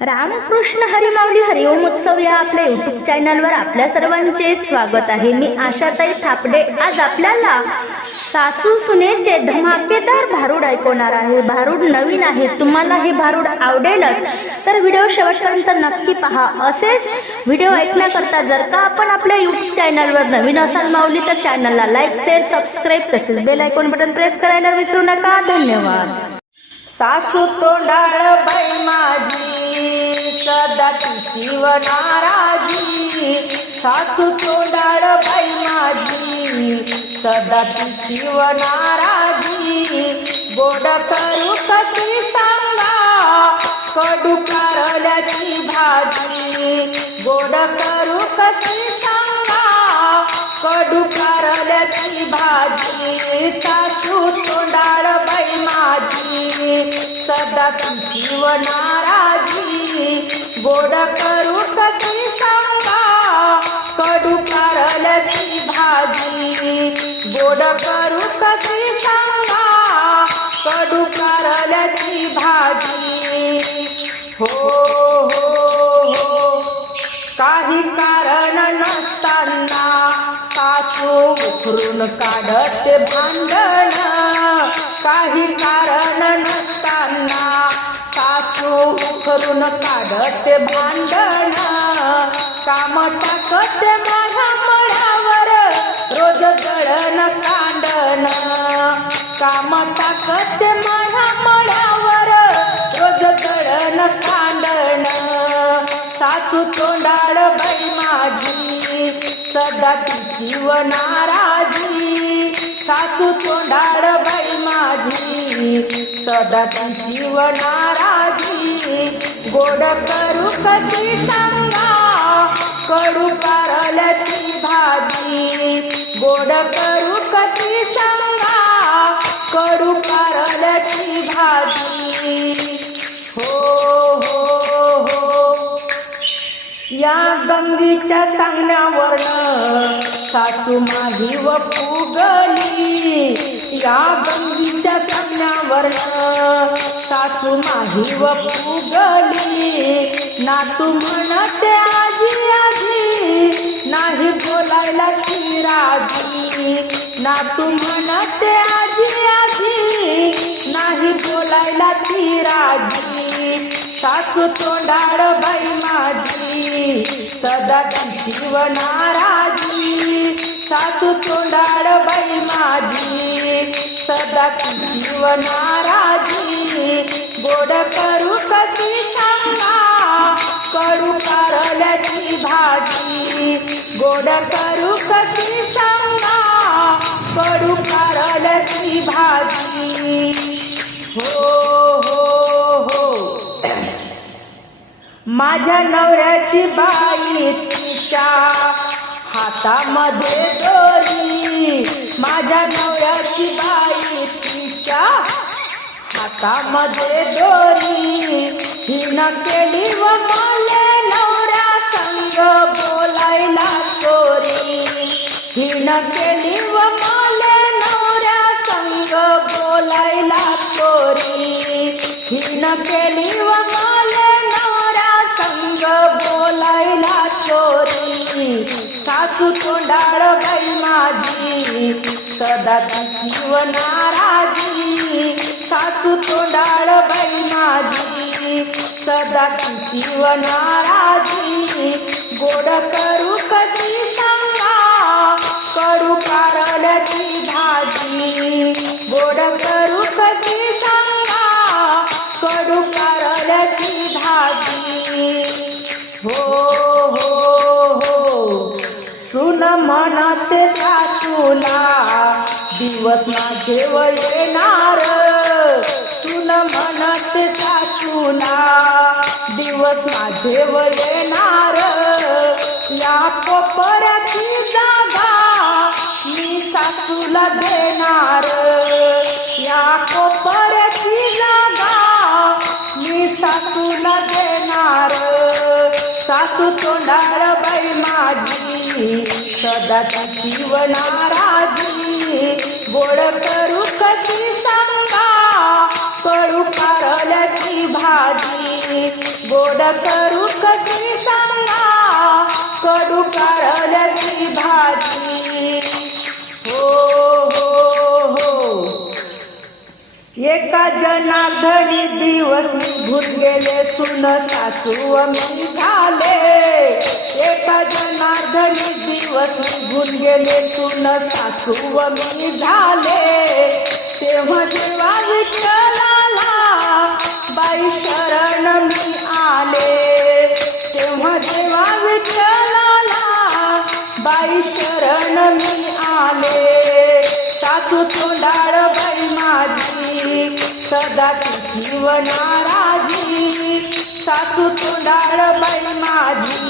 रामकृष्ण हरिमावली हरिओम उत्सव या आपल्या युट्यूब चॅनलवर आपल्या सर्वांचे स्वागत आहे. मी आशाताई थापडे. आज आपल्याला सासू सुनेचे धमाकेदार भारूड ऐकवणार आहे. भारूड नवीन आहे. तुम्हाला हे भारूड आवडेलच. तर व्हिडिओ शेवटपर्यंत नक्की पहा. असेच व्हिडिओ ऐकण्याकरता जर का आपण आपल्या युट्यूब चॅनलवर नवीन असाल माऊली तर चॅनलला लाईक शेअर सबस्क्राईब तसेच बेल आयकॉन बटन प्रेस करायला विसरू नका. धन्यवाद. सासू तोंडाळ बाई माझी सदा तिची व नाराजी. सासू तोंडाळ बाई माझी सदा तिची व नाराजी. गोड करू कशी सांगा कडू कारल्याची भाजी. गोड करू कशी सांगा कडू कारल्याची भाजी. सदा तुझी व नाराजी गोड करू कशी सांगा? कडू कारल्याची भाजी. गोड करू कशी सांगा? कडू कारल्याची भाजी. हो हो हो. काही कारण नसताना सासू उखरून काढते भांडण. काही कारण करून काढते भांडण. काम टाकते माझ्या मळावर रोज जळण कांडण. काम टाकते माझ्या मळावर रोज जळण कांडण. सासू तोंडाळ बाई माझी सदा तिची व नाराजी. सासू तोंडाळ बाई माझी सदा तिची व नाराजी. गोड करू कशी सांगा? कडू कारल्याची भाजी. गोड करू कशी सांगा? गंगीच्या सांगण्यावरनं सासू माझी व फुगली. या गंगीच्या सांगण्यावरनं सासू माझी व फुगली. नातू म्हणते आजी आजी नाही बोलायला ती राजी. नातू म्हणते आजी आजी नाही बोलायला ती राजी. सासू तोंडाळ बाई माझी सदा तिची व नाराजी सासू तोंडाळ बाई माझी सदा तिची व नाराजी गोड करू कशी सांगा करू कारल्याची भाजी. गोड करू कशी सांगा करू कारल्याची भाजी. हो हो माझ्या नवऱ्याची बाई तिच्या हातामध्ये दोरी. माझ्या नवऱ्याची बाई तिच्या हातामध्ये दोरी. हिनं केली व माले नवऱ्या संग बोलायला चोरी. हिनं केली व माले नवऱ्या संग बोलायला चोरी. हिनं केली व सासू तोंडाळ बाई माझी. सदा तिची व नाराजी. सासू तोंडाळ बाई माझी. सदा तिची व नाराजी. गोड करू कधी सांगा? करू कारल्याची भाजी. गोड करू कधी सांगा? करू कारल्याची भाजी. हो हो मनात सासूला दिवस माझे येणार सुन म्हणते सासूला दिवस माझे येणार या कोपऱ्याची जागा मी सासूला देणार. या कोपऱ्याची जागा मी सासूला देणार. सासू तोंडाळ बाई माझी सदा तिची नाराजी गोड करू कशी सांगा? करू कारल्याची भाजी. गोड करू कशी सांगा? करू कारल्याची भाजी. हो हो हो. एका जना घरी दिवस निघून गेले. सुन सासू मी झाले. एका जनार्दनी दिवस निघून गेले सुन सासू मी झाले. तेव्हा देवा विठ्ठलाला बाई शरण मी आले. तेव्हा देवा विठ्ठलाला बाई शरण मी आले. सासू तोंडाळ बाई माझी सदा तिची व नाराजी. सासू तोंडाळ बाई माझी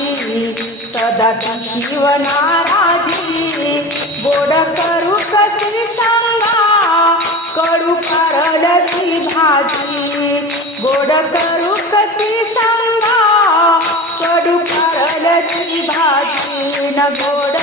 सदा तिची व नाराजी गोड करू कशी सांगा कडू कारल्याची भाजी गोड करू कशी सांगा कडू कारल्याची भाजी न गोड